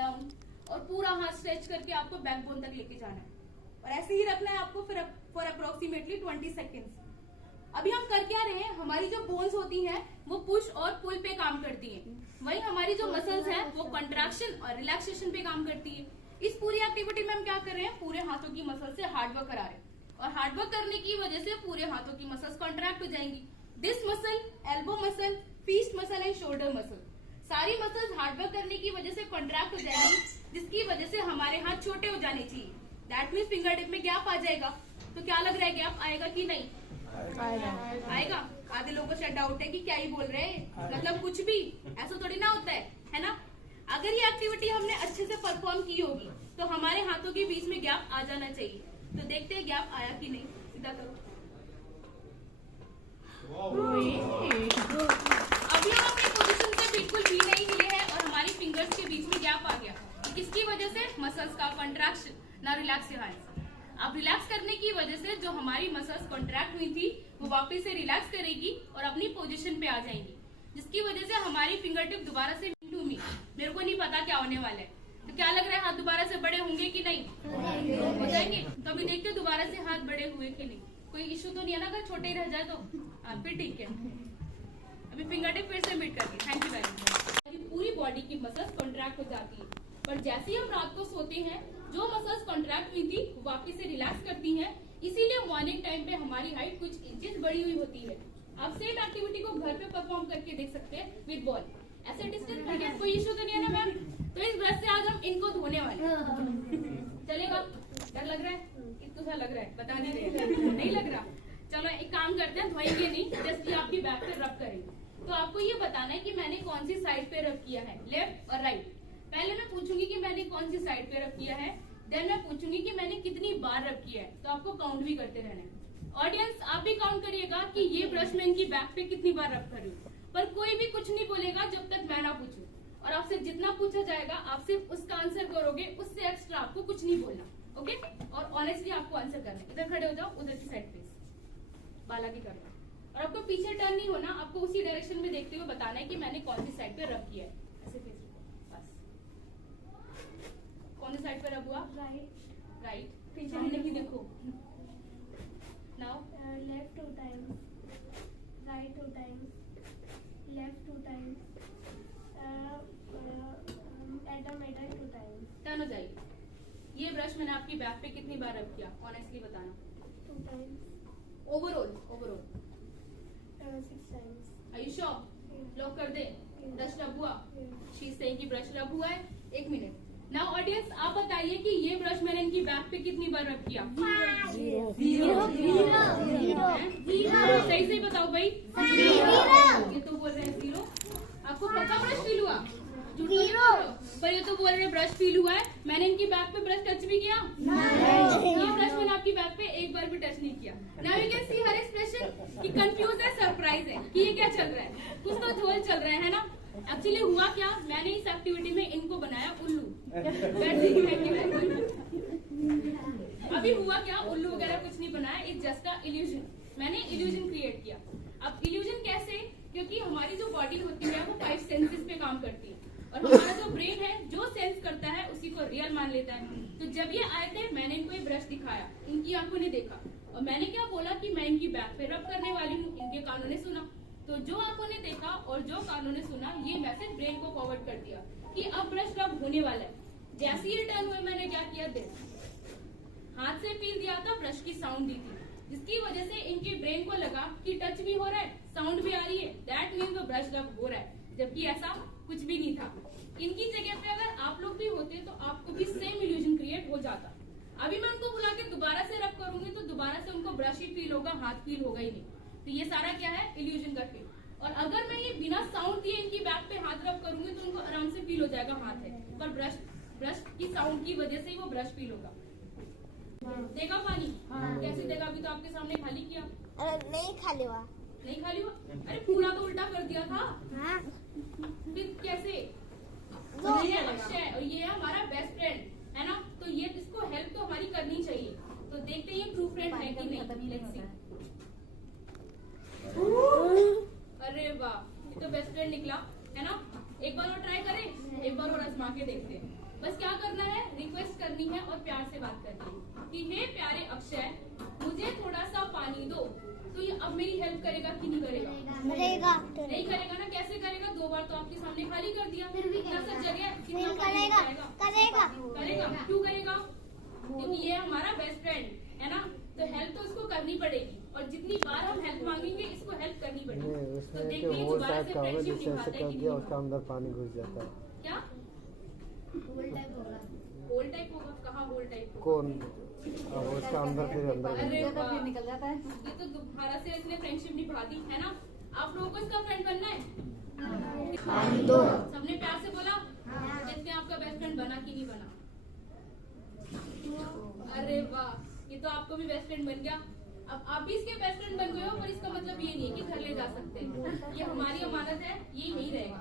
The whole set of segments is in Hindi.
डाउन, और पूरा हाथ स्ट्रेच करके आपको बैकबोन तक लेके जाना है और ऐसे ही रखना है आपको फॉर अप्रोक्सीमेटली 20 सेकेंड्स। अभी हम कर क्या रहे हैं, हमारी जो बोन्स होती हैं वो पुश और पुल पे काम करती हैं, वहीं हमारी जो मसल्स हैं वो कंट्रैक्शन और रिलैक्सेशन पे काम करती है। इस पूरी एक्टिविटी में हम क्या कर रहे हैं, पूरे हाथों की मसल से हार्डवर्क करा रहे हैं और हार्डवर्क करने की वजह से पूरे हाथों की मसल्स कॉन्ट्रैक्ट हो जाएंगी। This muscle, elbow muscle, feast muscle and shoulder muscle, सारी मसल्स हार्डवर्क करने की वजह से कॉन्ट्रैक्ट हो जाएंगी, जिसकी वजह से हमारे हाथ छोटे हो जाने चाहिए। दैट मीन्स फिंगर टिप में गैप आ जाएगा। तो क्या लग रहा है, गैप आएगा कि नहीं आएगा? आधे लोगों को शायद डाउट है कि क्या ही बोल रहे हैं, मतलब कुछ भी ऐसा थोड़ी ना होता है ना। अगर ये एक्टिविटी हमने अच्छे से परफॉर्म की होगी तो हमारे हाथों के बीच में गैप आ जाना चाहिए। तो देखते हैं गैप आया कि नहीं। सीधा करो। अभी हम अपनी पोजीशन से बिल्कुल भी नहीं हिले हैं और हमारी फिंगर्स के बीच में गैप आ गया। तो किसकी वजह से? मसल्स का कॉन्ट्रैक्शन। ना रिलैक्स योर हैंड्स। अब रिलैक्स करने की वजह से जो हमारी मसल्स कॉन्ट्रैक्ट हुई थी वो वापस से रिलैक्स करेगी और अपनी पोजीशन पे आ जाएंगी, जिसकी वजह से हमारी फिंगर टिप दोबारा से टू मी, मेरे को नहीं पता क्या होने वाला है। तो क्या लग रहा है, हाथ दोबारा से बड़े होंगे कि नहीं? हो जाएंगे। तो अभी देखते दोबारा से हाथ बड़े हुए कि नहीं। कोई इश्यू तो नहीं है ना, अगर छोटे ही रह जाए तो? फिर ठीक है। अभी फिंगर टिप फिर से मीट करके। Thank you very much. पूरी बॉडी की मसल्स कॉन्ट्रैक्ट हो जाती है, पर जैसे ही हम रात को सोते हैं जो मसल्स कॉन्ट्रैक्ट हुई थी वो वापस से रिलैक्स करती हैं, इसीलिए मॉर्निंग टाइम पे हमारी हाइट कुछ इंचेस बढ़ी हुई होती है। आप सेम एक्टिविटी को घर पे परफॉर्म करके देख सकते हैं विद बॉल। ऐसे डिस्टेंस रख के कोई इशू तो नहीं है ना मैम? तो इस ब्रश से आज हम इनको धोने वाले हैं। चलेगा? डर लग रहा है? इतना सा लग रहा है, बता नहीं रहे, नहीं लग रहा? चलो एक काम करते हैं, धोएंगे नहीं, जस्ट ये आपकी बैक पे रब करेंगे। तो आपको ये बताना है कि मैंने कौन सी साइड पे रब किया है, लेफ्ट और राइट। पहले मैं पूछूंगी कि मैंने कौन सी साइड पे रब किया है, देन मैं पूछूंगी कि मैंने कितनी बार रब किया है। तो आपको काउंट भी करते रहना है। ऑडियंस आप भी काउंट करिएगा कि ये ब्रश मैं इनकी बैक पे कितनी बार रब कर रही हूँ, पर कोई भी कुछ नहीं बोलेगा जब तक मैं ना पूछूं। और आपसे जितना पूछा जाएगा आप सिर्फ उसका आंसर करोगे, उससे एक्स्ट्रा आपको कुछ नहीं बोलना। ओके? और ऑनेस्टली आपको आंसर करना है। इधर खड़े हो जाओ, उधर की साइड प्लीज, बाला की करना। और आपको पीछे टर्न नहीं होना, आपको उसी डायरेक्शन में देखते हुए बताना है कि मैंने कौन सी साइड पे रब किया है। ऐसे फेस बस। कौन सी साइड पे रब हुआ? राइट। पीछे नहीं देखो। Now left 2 times, right 2 times, left 2 times, at the middle 2 times. Turn हो जाएगी। ये ब्रश मैंने आपकी बैक पे कितनी बार रब किया, ऑनेस्टली बताना। 2 times. Overall 6 times. Are you sure? Lock कर दे। ब्रश रब हुआ? शी इज सेइंग कि ब्रश रब हुआ है। 1 मिनट। नाउ ऑडियंस आप बताइए कि ये ब्रश मैंने इनकी बैक पे कितनी बार रब किया? 0. सही से बताओ भाई। ये तो बोल रहे हैं 0। आपको पक्का ब्रश फील हुआ? पर ये तो बोल रहे हैं ब्रश फील हुआ है। मैंने इनकी बैक पे ब्रश टच भी किया? ये ब्रश मैंने आपकी बैक पे एक बार भी टच नहीं किया। Now you can see her expression कि कंफ्यूज है, सरप्राइज है कि ये क्या चल रहा है। कुछ तो झोल चल रहा है ना। एक्चुअली हुआ क्या, मैंने इस एक्टिविटी में इनको बनाया उल्लू। अभी हुआ क्या, उल्लू वगैरह कुछ नहीं बनाया, इट्स जस्ट अ इल्यूजन। मैंने इल्यूजन क्रिएट किया। अब इल्यूजन कैसे? क्योंकि हमारी जो बॉडी होती है वो 5 सेंसेस पे काम करती है और हमारा जो ब्रेन है जो सेंस करता है उसी को रियल मान लेता है। तो जब ये आए थे मैंने इनको ये ब्रश दिखाया, इनकी आंखों ने देखा और मैंने क्या बोला कि मैं इनकी बैक पे रब करने वाली हूँ। इनके कानों ने सुना, तो जो आंखों ने देखा और जो कानों ने सुना ये मैसेज ब्रेन को फॉरवर्ड कर दिया कि अब ब्रश रब होने वाला है। जैसे ही रिटर्न हुए मैंने क्या किया, हाथ से फील दिया था, ब्रश की साउंड दी थी, जिसकी वजह से इनके ब्रेन को लगा कि टच भी हो रहा है, साउंड भी आ रही है, दैट मीन्स वो ब्रश रब हो रहा है, जबकि ऐसा कुछ भी नहीं था। इनकी जगह पे अगर आप लोग भी होते तो आपको भी सेम इल्यूजन क्रिएट हो जाता। अभी मैं उनको बुला के दोबारा से रब करूंगी तो दोबारा से उनको ब्रश ही फील होगा, हाथ फील होगा ही नहीं। तो ये सारा क्या है, इल्यूजन का फील। और अगर मैं ये बिना साउंड दिए इनकी बैक पे हाथ रब करूंगी तो उनको आराम से फील हो जाएगा हाथ है, पर ब्रश की साउंड की वजह से ही वो ब्रश फील होगा। देगा पानी? कैसे देगा? अभी तो आपके सामने खाली किया। नहीं खाली हुआ। नहीं खाली हुआ? अरे पूरा तो उल्टा कर दिया था। फिर कैसे? ये अक्षय और ये हमारा बेस्ट फ्रेंड है ना, तो ये इसको हेल्प तो हमारी करनी चाहिए। तो देखते हैं ये ट्रू फ्रेंड है कि नहीं। Let's see. अरे वाह, ये तो बेस्ट फ्रेंड निकला है ना। एक बार और ट्राई करें, एक बार और आजमा के देखते हैं। बस क्या करना है, रिक्वेस्ट करनी है और प्यार से बात करनी है कि हे प्यारे अक्षय, मुझे थोड़ा सा पानी दो। तो ये अब मेरी हेल्प करेगा कि नहीं करेगा? नहीं करेगा ना। कैसे करेगा? 2 बार तो आपके सामने खाली कर दिया, इतना सब जगह कितना पानी करेगा? क्यों करेगा? क्योंकि ये हमारा बेस्ट फ्रेंड है ना, तो हेल्प तो उसको करनी पड़ेगी और जितनी बार हम हेल्प मांगेंगे इसको हेल्प करनी पड़ेगी। तो देखते हैं दोबारा से फ्रेंडशिप निभाता है कि नहीं। उसका अंदर पानी घुस जाता है। क्या होल टाइप होगा? कहाँ होल टाइप? कौन? अब उसका अंदर फिर अरे अंदर वाह, निकल जाता है। ये तो दोबारा से इसने फ्रेंडशिप निभा दी है ना। आप लोगों को इसका फ्रेंड बनना है? सबने प्यार से बोला? कहते हैं आपका बेस्ट फ्रेंड बना कि नहीं बना? अरे वाह, ये तो आपको भी बेस्ट फ्रेंड बन गया। अब आप भी इसके बेस्ट फ्रेंड बन गए हो, पर इसका मतलब ये नहीं है कि घर ले जा सकते हैं। ये हमारी अमानत है, ये यहीं रहेगा।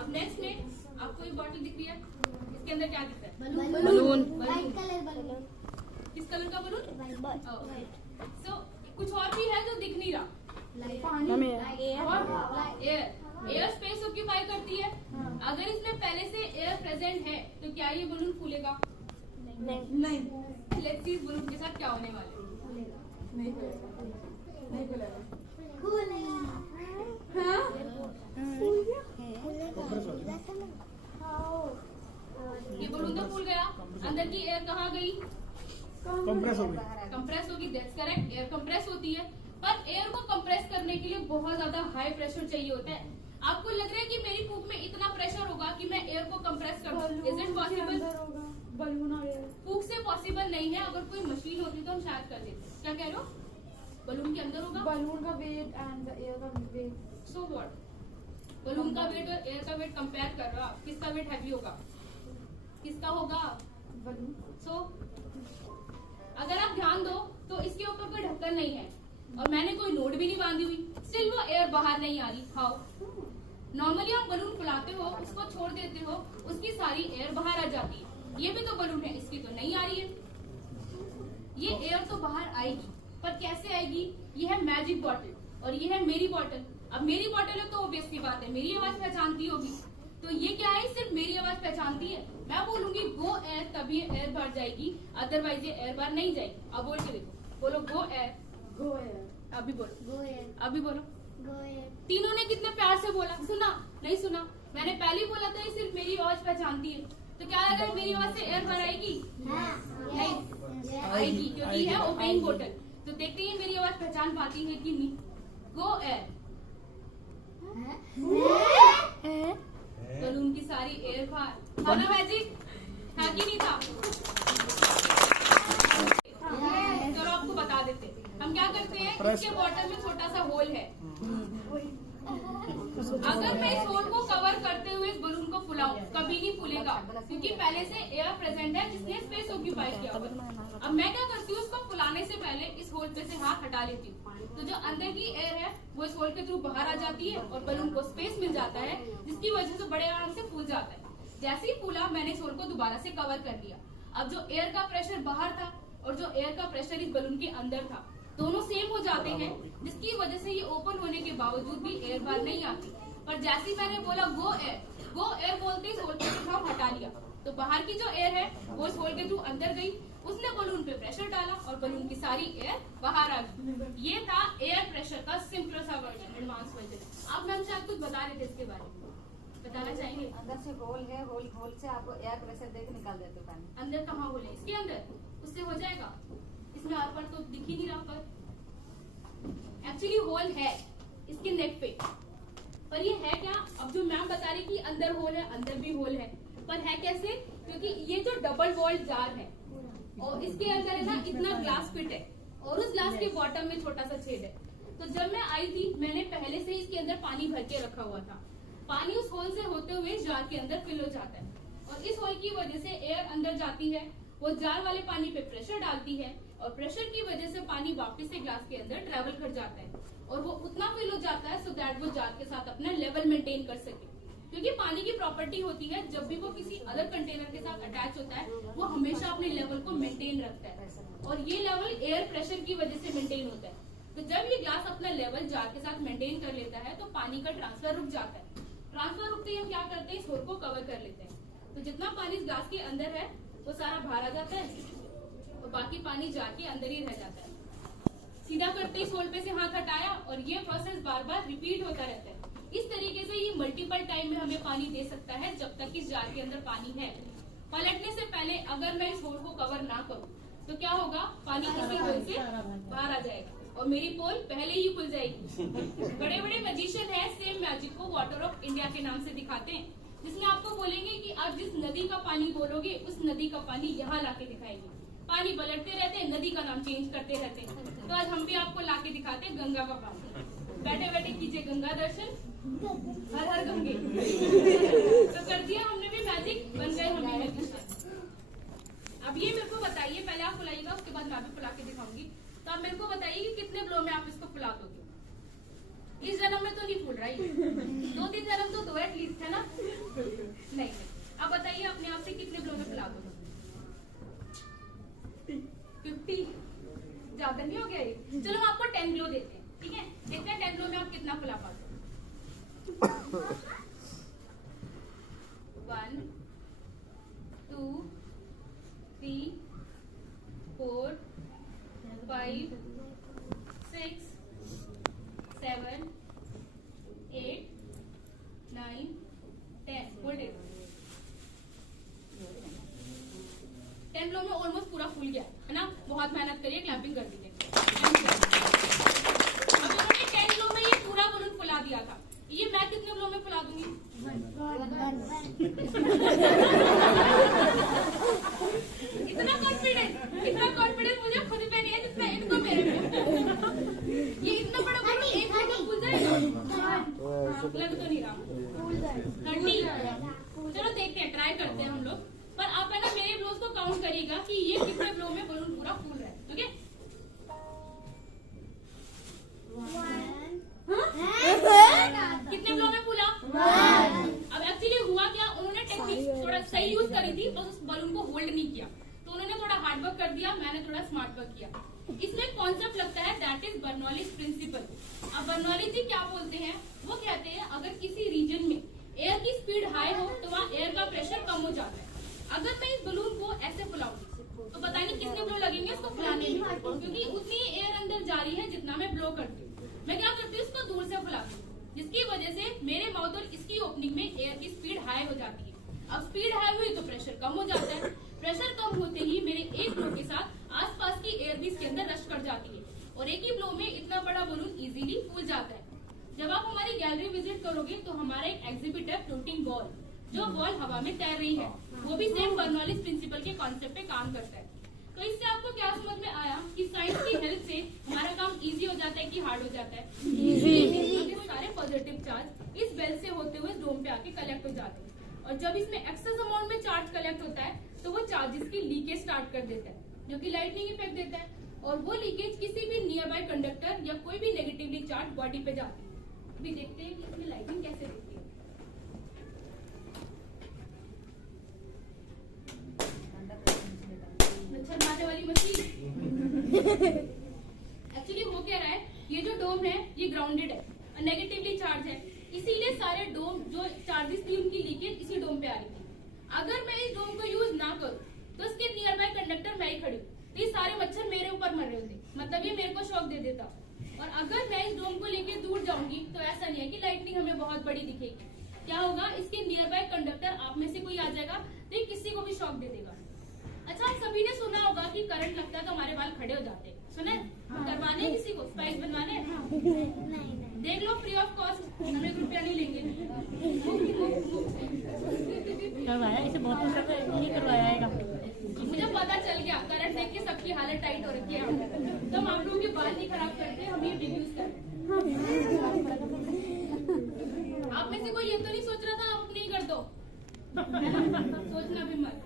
अब नेक्स्ट में आपको एक बॉटल दिख रही है, इसके अंदर क्या दिख रहा है? बलून। किस कलर का बलून? सो कुछ और भी है जो दिख नहीं रहा। एयर स्पेस ऑक्यूपाई करती है। अगर इसमें पहले से एयर प्रेजेंट है तो क्या ये बलून फूलेगा? नहीं। लेट्स सी इस बलून के साथ क्या होने वाला है। नहीं ये बलून तो फूल गया, अंदर की एयर कहाँ गई? कंप्रेस हो गई। कंप्रेस होगी, दैट्स करेक्ट। एयर कंप्रेस होती है, पर एयर को कंप्रेस करने के लिए बहुत ज्यादा हाई प्रेशर चाहिए होता है। आपको लग रहा है कि मेरी फूंक में इतना प्रेशर होगा कि मैं एयर को कंप्रेस कर दूं? Is it possible? बलून और एयर फूंक से पॉसिबल नहीं है। अगर कोई मशीन होती तो हम शायद कर देते। क्या कह रहे हो? बलून के अंदर होगा? बलून का वेट एंड एयर का वेट। So what? बलून का वेट और एयर का वेट कंपेयर कर रहा, किसका वेट हैवी होगा? किसका होगा? बलून। सो अगर आप ध्यान दो तो इसके ऊपर कोई ढक्कन नहीं है और मैंने कोई नोट भी नहीं बांधी हुई, स्टिल वो एयर बाहर नहीं आ रही। हाउ? नॉर्मली आप बलून फुलाते हो, उसको छोड़ देते हो, उसकी सारी एयर बाहर आ जाती है। ये भी तो बलून है, इसकी तो नहीं आ रही है। ये एयर तो बाहर आएगी, पर कैसे आएगी? ये है मैजिक बॉटल और ये है मेरी बॉटल। अब मेरी बॉटल है तो ऑब्वियसली बात है मेरी आवाज पहचानती होगी। तो ये क्या है? सिर्फ मेरी आवाज पहचानती है। मैं बोलूंगी गो एयर, तभी एयर बाहर जाएगी, अदरवाइज ये एयर बाहर नहीं जाएगी। अब बोल के देखो, बोलो गो एयर। Go Air. अभी बोलो, अभी बोलो। तीनों ने कितने प्यार से बोला, सुना? नहीं सुना? मैंने पहले ही बोला था ये सिर्फ मेरी आवाज पहचानती है। तो क्या अगर मेरी आवाज से एयर बाहर आएगी? नहीं आएगी, क्योंकि है ओपेन बोतल। तो देखते हैं मेरी आवाज पहचान पाती है कि नहीं। Go Air. बलून की सारी एयर बाहर। था ना मैजिक? था कि नहीं था? चलो आपको बता देते हम क्या करते हैं। इसके बॉटल में छोटा सा होल है। अगर मैं इस होल को कवर करते हुए इस बलून को फुलाऊं, कभी नहीं फूलेगा, क्योंकि पहले से एयर प्रेजेंट है जिसने स्पेस ऑक्यूपाई किया हुआ। अब मैं क्या करती हूँ, उसको फुलाने से पहले इस होल पे से हाथ हटा लेती हूँ। तो जो अंदर की एयर है वो इस होल के थ्रू बाहर आ जाती है और बलून को स्पेस मिल जाता है, जिसकी वजह से बड़े आराम से फूल जाता है। जैसे ही फूला, मैंने इस होल को दोबारा से कवर कर लिया। अब जो एयर का प्रेशर बाहर था और जो एयर का प्रेशर इस बलून के अंदर था, दोनों सेम हो जाते हैं, जिसकी वजह से ये ओपन होने के बावजूद भी एयर बाहर नहीं आती। पर जैसे ही मैंने बोला गो एयर बोलते ही होल के थ्रू हटा लिया, तो बाहर की जो एयर है वो इस होल के थ्रू अंदर गई, उसने बलून पे प्रेशर डाला और बलून की सारी एयर बाहर आ गई। ये था एयर प्रेशर का सिंपल सा वर्जन, एडवांस वर्जन। आप मैम शायद कुछ बता रहे थे इसके बारे में, बताना चाहेंगे? अंदर से होल है, होल से आपको एयर प्रेशर देके निकाल देते हो पानी। अंदर कहाँ होल है? इसके अंदर, उससे हो जाएगा। इसमें आप पर तो दिख ही नहीं रहा, पर एक्चुअली होल है इसके नेक पे। पर ये है क्या? अब जो मैम बता रही कि अंदर होल है, अंदर भी होल है, पर है कैसे? क्योंकि ये जो डबल वॉल जार है और इसके अंदर है ना इतना ग्लास फिट है और उस ग्लास के बॉटम में छोटा सा छेद है। तो जब मैं आई थी, मैंने पहले से ही इसके अंदर पानी भर के रखा हुआ था। पानी उस होल से होते हुए जार के अंदर फिल हो जाता है और इस होल की वजह से एयर अंदर जाती है, वो जार वाले पानी पे प्रेशर डालती है और प्रेशर की वजह से पानी वापस से ग्लास के अंदर ट्रेवल कर जाता है और वो उतना फिल हो जाता है सो दैट वो जार के साथ अपना लेवल मेंटेन कर सके। क्योंकि पानी की प्रॉपर्टी होती है जब भी वो किसी अदर कंटेनर के साथ अटैच होता है वो हमेशा अपने लेवल को मेंटेन रखता है और ये लेवल एयर प्रेशर की वजह से मेंटेन होता है। तो जब ये ग्लास अपना लेवल जार के साथ मेंटेन कर लेता है तो पानी का ट्रांसफर रुक जाता है। ट्रांसफर रुकते ही हम क्या करते हैं, इस होल को कवर कर लेते हैं। तो जितना पानी इस ग्लास के अंदर है वो सारा बाहर आ जाता है और बाकी पानी जाके अंदर ही रह जाता है। सीधा करते ही सोल पे से हाथ हटाया और ये प्रोसेस बार बार रिपीट होता रहता है। इस तरीके से ये मल्टीपल टाइम में हमें पानी दे सकता है जब तक इस जार के अंदर पानी है। पलटने से पहले अगर मैं इस होल को कवर ना करूं तो क्या होगा, पानी इसी होल से बाहर आ जाएगा और मेरी पोल पहले ही खुल जाएगी। बड़े बड़े मैजिशियन है सेम मैजिक को वाटर ऑफ इंडिया के नाम से दिखाते हैं, जिसमें आपको बोलेंगे कि आप जिस नदी का पानी बोलोगे उस नदी का पानी यहाँ लाके दिखाएंगे। पानी पलटते रहते हैं, नदी का नाम चेंज करते रहते हैं। तो आज हम भी आपको लाके दिखाते हैं गंगा का पानी। बैठे बैठे कीजिए गंगा दर्शन, हर हर गंगे। तो कर दिया हमने भी मैजिक, बन गए हम भी मैजिशियन। अब ये मेरे को बताइए, पहले आप फुलाइएगा उसके बाद मैं भी फुला के दिखाऊंगी। तो आप मेरे को बताइए कि कितने ब्लो में आप इसको फुला दोगे। इस जन्म में तो नहीं फूल रहा है, 2-3 जन्म तो दो एटलीस्ट है ना। नहीं, अब बताइए अपने आप से कितने ब्लो में फुला दोगे। 50 ज्यादा नहीं हो गया ये। चलो हम आपको 10 ग्लो देते हैं, ठीक है। देखते हैं 10 ग्लो में आप कितना फुला पाते हो। 1 2 3 4 5 6 7 8 9 10। Hold it. 10 ग्लो में ऑलमोस्ट पूरा फूल गया है ना। बहुत मेहनत करिए, क्लैपिंग कर दीजिए। अब उन्होंने 10 ग्लो में ये पूरा बलून फुला दिया था। ये मैं कितने ग्लो में फुला दूंगी। इतना कॉन्फिडेंस मुझे खुद पे नहीं है जितना इनको मेरे पे। ये इतना बड़ा बलून एक ग्लो में फूल जाएगा। लग तो नहीं रहा। 30। चलो देखते हैं, ट्राई करते हैं हम लोग। पर आप है ना मेरे ब्लोज को काउंट करिएगा कि ये कितने ब्लो में बलून पूरा फूल रहा है। ओके, कितने ब्लो में फूला। अब एक्चुअली हुआ क्या, उन्होंने टेक्निक थोड़ा सही यूज करी थी और उस बलून को होल्ड नहीं किया, तो उन्होंने थोड़ा हार्ड वर्क कर दिया, मैंने थोड़ा स्मार्ट वर्क किया। इसमें कॉन्सेप्ट लगता है दैट इज बर्नौलीज प्रिंसिपल। अब बर्नौली जी क्या बोलते हैं, वो कहते हैं अगर किसी रीजन में एयर की स्पीड हाई हो तो वहाँ एयर का प्रेशर कम हो जाता है। अगर मैं इस बलून को ऐसे फुलाऊंगी तो पता नहीं कितने ब्लो लगेंगे इसको फुलाने में, क्योंकि उतनी एयर अंदर जा रही है जितना मैं ब्लो करती हूँ। मैं क्या करती हूँ, इसको दूर से फुलाती हूँ, जिसकी वजह से मेरे माउथ और इसकी ओपनिंग में एयर की स्पीड हाई हो जाती है। अब स्पीड हाई हुई तो प्रेशर कम हो जाता है। प्रेशर कम होते ही मेरे एक ब्लो के साथ आसपास की एयर भी इसके अंदर रश कर जाती है और एक ही ब्लो में इतना बड़ा बलून इजीली फूल जाता है। जब आप हमारी गैलरी विजिट करोगे तो हमारा एक एग्जिबिट है फ्लोटिंग बॉल, जो बॉल हवा में तैर रही है। वो भी सेम बर्नौलीज प्रिंसिपल के कॉन्सेप्ट पे काम करता है। तो इससे आपको क्या समझ में आया कि साइंस की हेल्प से हमारा काम इजी हो जाता है कि हार्ड हो जाता है। इजी। सारे पॉजिटिव चार्ज इस बेल से होते हुए डोम पे आके कलेक्ट हो जाते हैं और जब इसमें एक्सेस अमाउंट में चार्ज कलेक्ट होता है तो वो चार्जेस की लीकेज स्टार्ट कर देता है, जो कि लाइटनिंग इफेक्ट देता है। और वो लीकेज किसी भी नियर बाय कंडक्टर या कोई भी नेगेटिवली चार्ज बॉडी पे जाती है। अभी देखते हैं कि इसमें लाइटिंग कैसे दिखती है। मच्छर मारने वाली मशीन। एक्चुअली हो क्या रहा है, ये जो डोम है ये ग्राउंडेड है और नेगेटिवली चार्ज है, इसीलिए सारे डोम जो चार्जेस थी उनकी लीकेज इसी डोम पे आ रही थी। अगर मैं इस डोम को यूज ना करूं तो इसके नियर बाय कंडक्टर मैं ही खड़ी हूँ, तो ये सारे मच्छर मेरे ऊपर मर रहे होते, मतलब ये मेरे को शॉक दे देता। और अगर मैं इस डोम को लेके दूर जाऊंगी तो ऐसा नहीं है कि लाइटनिंग हमें बहुत बड़ी दिखेगी। क्या होगा, इसके नियर बाय कंडक्टर आप में से कोई आ जाएगा तो ये किसी को भी शॉक दे देगा। अच्छा, सभी ने सुना होगा कि करंट लगता है तो हमारे बाल खड़े हो जाते हैं, सुने? करवाने किसी को स्पाइस बनवाने? देख लो, फ्री ऑफ कॉस्ट, हमें रुपया नहीं लेंगे। करवाया इसे बहुत नहीं करवाया। मुझे पता चल गया, करंट देख के सबकी हालत टाइट हो रखी है। तो हम आप लोगों के बाल नहीं खराब करते, हम ये यूज करते। आप में से कोई ये तो नहीं सोच रहा था आप अपने ही कर दो, सोचना भी मत।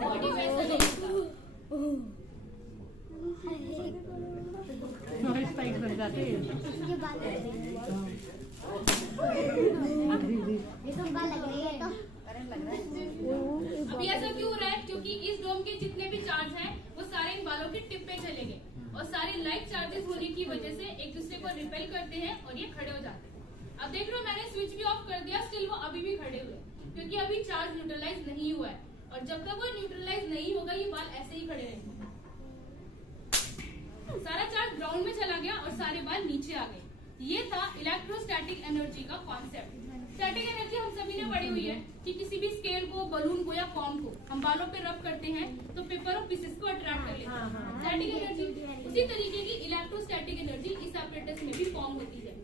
बॉडी वैसा नहीं स्पाइक्स बन जाते हैं। ये बाल लग रही है तो करंट लग रहा है। अभी ऐसा क्यों हो रहा है? बालों की टिप पे चले गए और सारे लाइक चार्जेस होने की वजह से एक दूसरे को रिपेल करते हैं और ये खड़े हो जाते हैं। अब देख रहे हो मैंने स्विच भी ऑफ कर दिया, स्टिल वो अभी भी खड़े हुए हैं, क्योंकि अभी चार्ज न्यूट्रलाइज नहीं हुआ है और जब तक वो न्यूट्रलाइज नहीं होगा ये बाल ऐसे ही खड़े रहेंगे। सारा चार्ज ग्राउंड में चला गया और सारे बाल नीचे आ गए। ये था इलेक्ट्रोस्टैटिक एनर्जी का कॉन्सेप्ट। स्टैटिक एनर्जी हम सभी ने पढ़ी हुई है कि किसी भी स्केल को, बलून को या फॉर्म को हम बालों पे रब करते हैं तो पेपर और पीसेस को अट्रैक्ट कर लेते हैं। स्टैटिक एनर्जी उसी तरीके की इलेक्ट्रोस्टैटिक एनर्जी इस apparatus में भी फॉर्म होती है।